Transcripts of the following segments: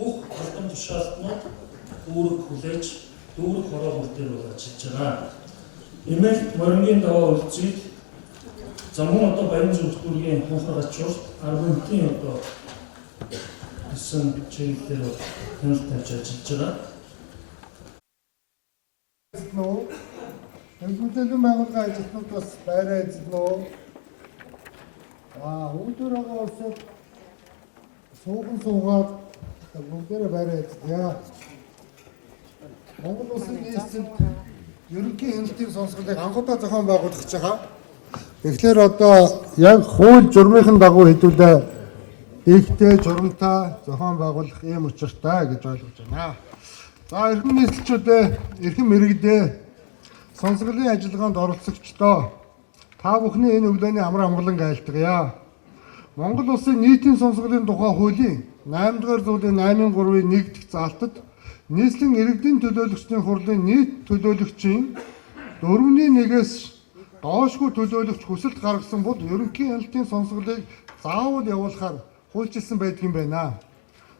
бүх албан тушаалтнууд дүүрэг хүлээж дүүрэг хороо бүр дээр бол ажиллаж байна. Эмээл морингийн даваа үлцгийг замун одоо баян зөвлөлтийн хонхор ачуур 10-ийн одоо гэсэн чиглэлээр хяналт тавьж ажиллаж байгаа. Төлөвлөлтийн байгууллагын ажилтнууд бас байраа эзэлнэ үү? Үүдээр байгаа улсад суугаад бүгдээрээ байраа эзэлье. Монгол улсын нийслэлд ерөнхий хяналтын сонсголыг анхудаа зохион байгуулах гэж байгаа. Тэгэхээр одоо яг хууль журмынхын дагуу хэдүүлээ ихтэй журамтай зохион байгуулах ийм учиртай гэж ойлгож байна. За эрхэм нийслэлчүүдээ, эрхэм иргэдээ, сонсголын ажиллагаанд оролцогчдоо та бүхний энэ өглөөний амар амгалан айлтгая. Монгол улсын нийтийн сонсголын тухай хуулийн 8 дугаар зүйлийн 8-3-ийн 1 дэх заалтад нийслэлийн иргэдийн төлөөлөгчдийн хурлын нийт төлөөлөгчийн 4/1-ээс доошгүй төлөөлөгч хүсэлт гаргасан бол ерөнхий хяналтын сонсголыг заавал явуулахаар хуульчилсан байдаг юм байна.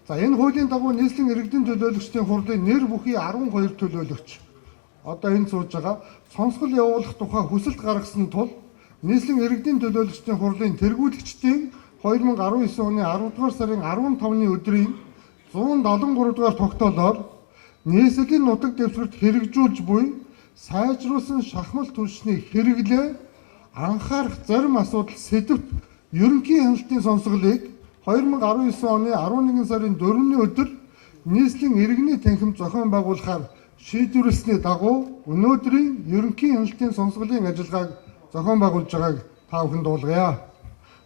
За энэ хуулийн дагуу нийслэлийн иргэдийн төлөөлөгчдийн хурлын нэр бүхий 12 төлөөлөгч одоо энэ сууж байгаа сонсгол явуулах тухай хүсэлт гаргасан тул нийслэлийн иргэдийн төлөөлөгчдийн хурлын тэргүүлэгчдийн 2019 оны 10 дугаар сарын 15-ны өдрийн 173 дугаар тогтоолоор нийслэлийн нутаг дэвсгэрт хэрэгжүүлж буй сайжруулсан шахмал түлшний хэрэглээ анхаарах зарим асуудал сэдвт ерөнхий хяналтын сонсголыг 2019 оны 11 сарын 4-ний өдөр нийслэлийн иргэний танхимд зохион байгуулахаар шийдвэрлэсний дагуу өнөөдрийн ерөнхий хяналтын сонсголын ажиллагааг зохион байгуулж байгааг та бүхэнд дуулгая.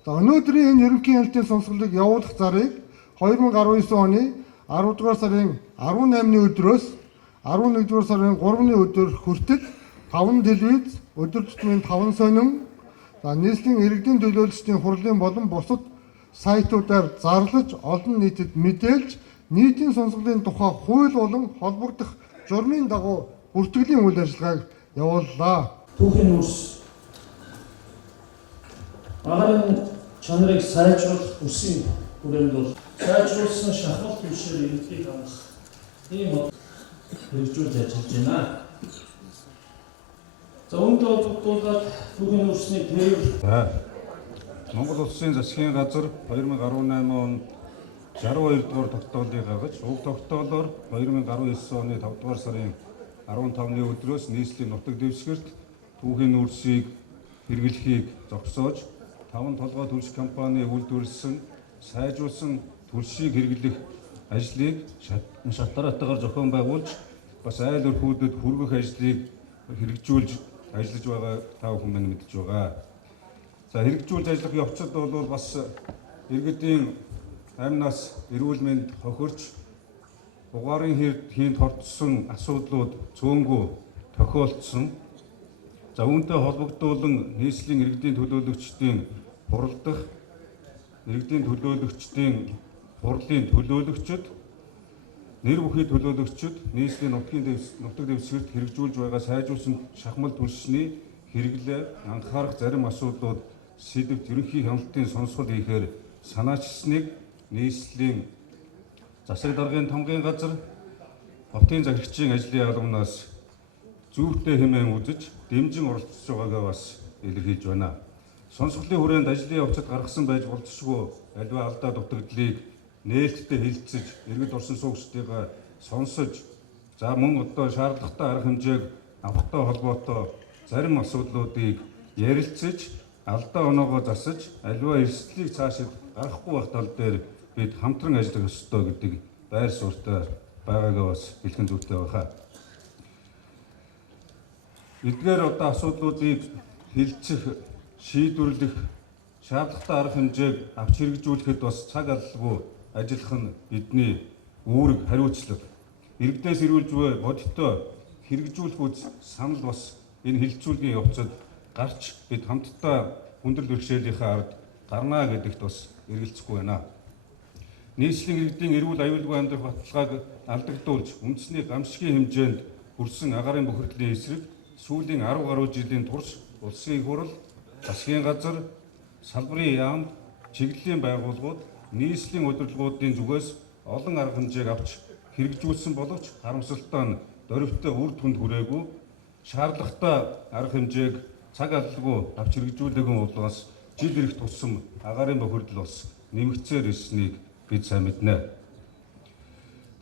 За өнөөдрийн энэ ерөнхий хяналтын сонсголыг явуулах зарыг 2019 оны 10 дугаар сарын 18-ны өдрөөс 11 дугаар сарын 3-ны өдөр хүртэл 5 телевиз, өдөр тутмын 5 сонин, нийслэлийн иргэдийн төлөөлөгчдийн хурлын болон бусад сайтуудаар зарлаж олон нийтэд мэдээлж нийтийн сонсголын тухай хууль болон холбогдох журмын дагуу бүртгэлийн үйл ажиллагааг явууллаа. Түүхийн үрс агаарын чанарыг сайжруулах үсгийн хүрээнд бол сайжруулсан шахмал түлшээр иргэдийг хангах ийм хэрэгжүүлж ажиллаж байна. За үүнтэй холбогдуулаад түүхийн үрсний тээвэр Монгол Улсын засгийн газар 2018 онд 62 дугаар тогтоолыг гаргаж, уг тогтоолоор 2019 оны 5 дугаар сарын 15-ны өдрөөс нийслэлийн нутаг дэвсгэрт түүхийн үрсийг хэрэглэхийг зогсоож, 5 толгой түлш компани үйлдвэрлэсэн сайжруулсан түлшийг хэрэглэх ажлыг шалтгаалтайгаар зохион байгуулж, бас айл өрхүүдэд хүргэх ажлыг хэрэгжүүлж ажиллаж байгаа та бүхэн маань мэдж байгаа. За хэрэгжүүлж ажиллах явцад бол бас иргэдийн амнаас эрүүл мэнд хохирч угаарын хийнд хордсон асуудлууд цөөнгүй тохиолдсон. За үүнтэй холбогдуулан нийслэлийн иргэдийн төлөөлөгчдийн хурал дахь иргэдийн төлөөлөгчдийн хурлын төлөөлөгчд нэр бүхий төлөөлөгчд нийслэлийн нутаг дэвсгэрт хэрэгжүүлж байгаа сайжруулсан шахмал түлшний хэрэглээ анхаарах зарим асуудлууд сэдвт ерөнхий хяналтын сонсгол хийхээр санаачилсныг нийслэлийн засаг даргын тамгын газар хотын захирагчийн ажлын албанаас зүйртэй хэмээн үзэж дэмжин оролцож байгаагаа бас илэрхийлж байна. Сонсголын хүрээнд ажлын явцад гаргасан байж болзошгүй аливаа алдаа дутагдлыг нээлттэй хэлэлцэж, иргэд орсон суугчдыгаа сонсож, за мөн одоо шаардлагатай арга хэмжээг авахтай холбоотой зарим асуудлуудыг ярилцаж, алдаа оноогоо засаж, аливаа эрсдлийг цаашид гаргахгүй байх тал дээр бид хамтран ажиллах ёстой гэдэг байр суурьтай байгаагаа бас хэлхэн зүйтэй байна. Эдгээр одоо асуудлуудыг хэлцэх, шийдвэрлэх, шаардлагатай арга хэмжээг авч хэрэгжүүлэхэд бас цаг алалгүй ажиллах нь бидний үүрэг хариуцлага. Иргэдээс ирүүлж буй бодиттой хэрэгжүүлэх үз санал бас энэ хилцүүлгийн явцад гарч бид хамтдаа хүндрэл бэрхшээлийнхээ ард гарнаа гэдэгт бас эргэлзэхгүй байна. Нийслэлийн иргэдийн эрүүл аюулгүй амьдрах баталгааг алдагдуулж үндэсний гамшигын хэмжээнд хүрсэн агаарын бохирдлын эсрэг сүүлийн 10 гаруй жилийн турш улсын хурал, засгийн газар, салбарын яамд, чиглэлийн байгууллагууд нийслэлийн удирдлагуудын зүгээс олон арга хэмжээг авч хэрэгжүүлсэн боловч харамсалтай нь дөрвөлтөй үр дүнд хүрээгүй шаардлагатай арга хэмжээг цаг алалгүй авч хэрэгжүүлээгүй улмаас жил ирэх тусам агаарын бохирдол бас нэмэгцээр ирснийг бид сайн мэднэ.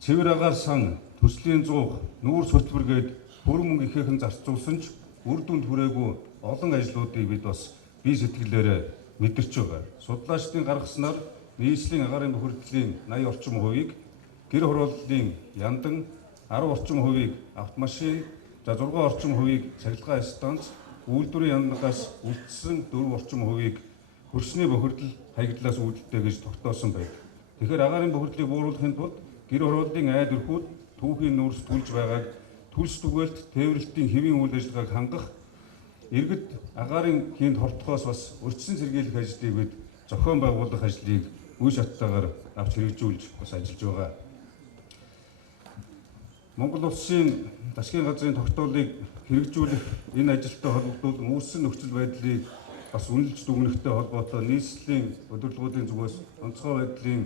Цэвэр агаар сан, төслийн зуух, нүүрс хөтөлбөргээд бүрэн мөнгө ихээхэн зарцуулсан ч үр дүнд хүрээгүй олон ажлуудыг бид бас бие сэтгэлээрээ мэдэрч байгаа. Судлаачдын гаргаснаар нийслэлийн агаарын бохирдлын 80 орчим хувийг гэр хорооллын яндан, 10 орчим хувийг автомашин, 6 орчим хувийг цахилгаан станц, үйлдвэрийн яндагаас үлдсэн 4 орчим хувийг хөрсний бохирдол хаягдлаас үүдэлтэй гэж тогтоосон байдаг. Тэгэхээр агаарын бохирдлыг бууруулахын тулд гэр хорооллын айд өрхүүд түүхийн нүүрс түлж байгааг түлс түгээлт тээвэрлэлтийн хэвийн үйл ажиллагааг хангах иргэд агаарын хийнд хортохоос бас өрчсөн сэргийлэх ажлыг бид зохион байгуулах ажлыг үе шаттайгаар авч хэрэгжүүлж бас ажиллаж байгаа. Монгол Улсын засгийн газрын тогтоолыг хэрэгжүүлэх энэ ажилтай холбогдуулан үүссэн нөхцөл байдлыг бас үнэлж дүгнэхтэй холбоотой нийслэлийн удирдлагуудын зүгээс онцгой байдлын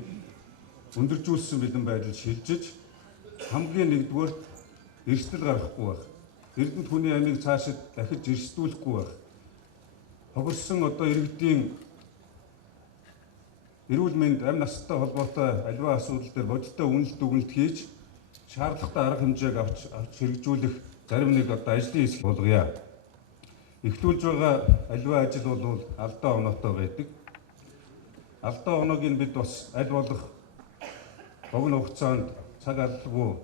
өндөржүүлсэн бэлэн байдал шилжиж хамгийн нэгдүгээр эрсдэл гаргахгүй байх. Эрдэнэт хүний амийг цаашид дахиж эрсдүүлэхгүй байх. Хогорсон иргэдийн эрүүл мэнд амь настай холбоотой аливаа асуудал дээр бодиттой үнэлт дүгнэлт хийж шаардлагатай арга хэмжээг авч хэрэгжүүлэх зарим нэг ажлын хэсэг болгоё. Эхлүүлж байгаа аливаа ажил бол алдаа оноотой байдаг. Алдаа оноог нь бид бас аль болох богино хугацаанд цаг алалгүй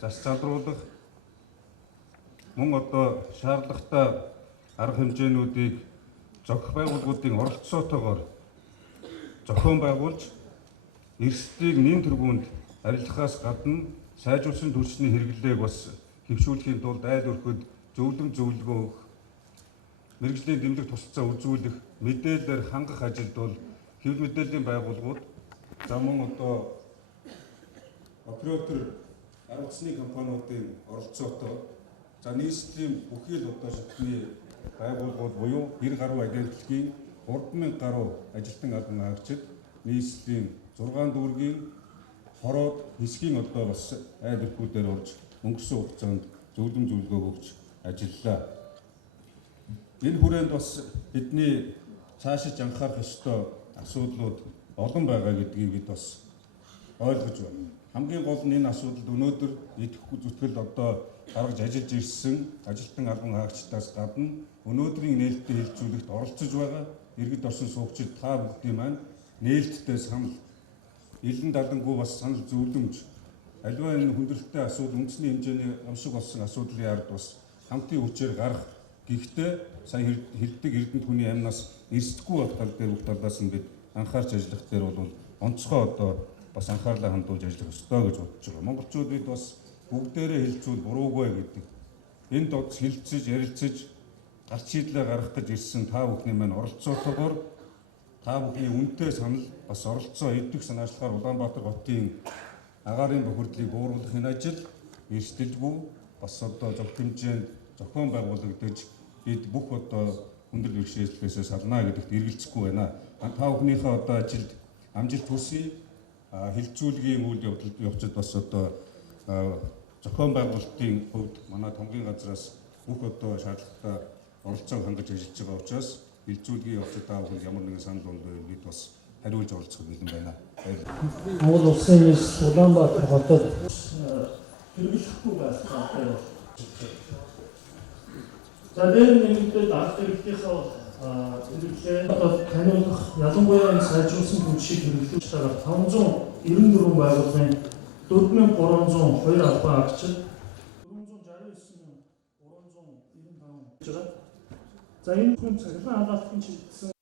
зас залруулах мөн шаардлагатай арга хэмжээнүүдийг зохих байгууллагуудын оролцоотойгоор зохион байгуулж эрсдлийг нэн тэргуунд арилгахаас гадна сайжруулсан түвшний хэрэглээг бас хэвшүүлэхийн тулд айл өрхөд зөвлөм зөвлөгөө өгөх, мэргэжлийн дэмжлэг тусалцаа үзүүлэх, мэдээлэлээр хангах ажилд бол хэвлэл мэдээллийн байгууллагууд за мөн оператор арга утасны компаниудын оролцоотой за нийслэлийн бүхий л шатны байгууллагууд буюу 90 гаруй агентлагийн 3000 гаруй ажилтан албан хаагчид нийслэлийн 6 дүүргийн хороод хэсгийн бас айл өрхүүдээр орж өнгөрсөн хугацаанд зөвлөм зөвлөгөө өгч ажиллалаа. Энэ хүрээнд бас бидний цаашиж анхаарах ёстой асуудлууд олон байгаа гэдгийг бид бас ойлгож байна. Хамгийн гол нь энэ асуудалд өнөөдөр идэвхтэй зүтгэл гаргаж ажиллаж ирсэн ажилтан албан хаагчдаас гадна өнөөдрийн нээлттэй хэлцүүлэгт оролцож байгаа иргэд орсон суугчид та бүдгийн маань нээлттэй санал илэн далангуу бас санал зөвлөмж аливаа энэ хүндрэлтэй асуудал үндэсний хэмжээний амшиг болсон асуудлын ард бас хамтын хүчээр гарах. Гэхдээ сая хэлдэг эрдэнэт хүний амнаас эрсдэхгүй байх тал дээр бүх талаас нь бид анхаарч ажиллах дээр бол онцгой бас анхаарлаа хандуулж ажиллах ёстой гэж бодож байгаа. Монголчууд бид бас бүгдээрээ хэлцүүл буруугүй гэдэг. Энд хэлцэж, ярилцаж, гарч шийдлээ гаргах гэж ирсэн та бүхний маань оролцоотойгоор та бүхний үнэтэй санал бас оролцоо идэх санаачлагаар Улаанбаатар хотын агаарын бохирдлыг бууруулах энэ ажил эрсдэлгүй бас зөв хэмжээнд зохион байгуулагдаж бид бүх хүндрэл бэрхшээлээс сална гэдэгт эргэлзэхгүй байна. Та бүхнийхээ ажилд амжилт хүсье. Хилцүүлгийн үйл явцад бас зохион байгуулалтын хувьд манай томгийн газраас бүх шаардлагатай оролцоог хангаж ажиллаж байгаа учраас хилцүүлгийн явцад та бүхэнд ямар нэгэн санал бол бид бас хариулж оролцох бэлэн байна. Монгол Улсын нийслэл Улаанбаатар хотод хэрэглэхгүй байсан. За дээр нэгдээд ард иргэдийнхээ хэрэглээ таниулах ялангуяа энэ сайжруулсан түвшийг хэрэглэж байгаа 594 байгууллагын 4302 албан хаагчид 469,395 гэж байна. За энэ хүн цахилгаан халаалтын чиглэсэн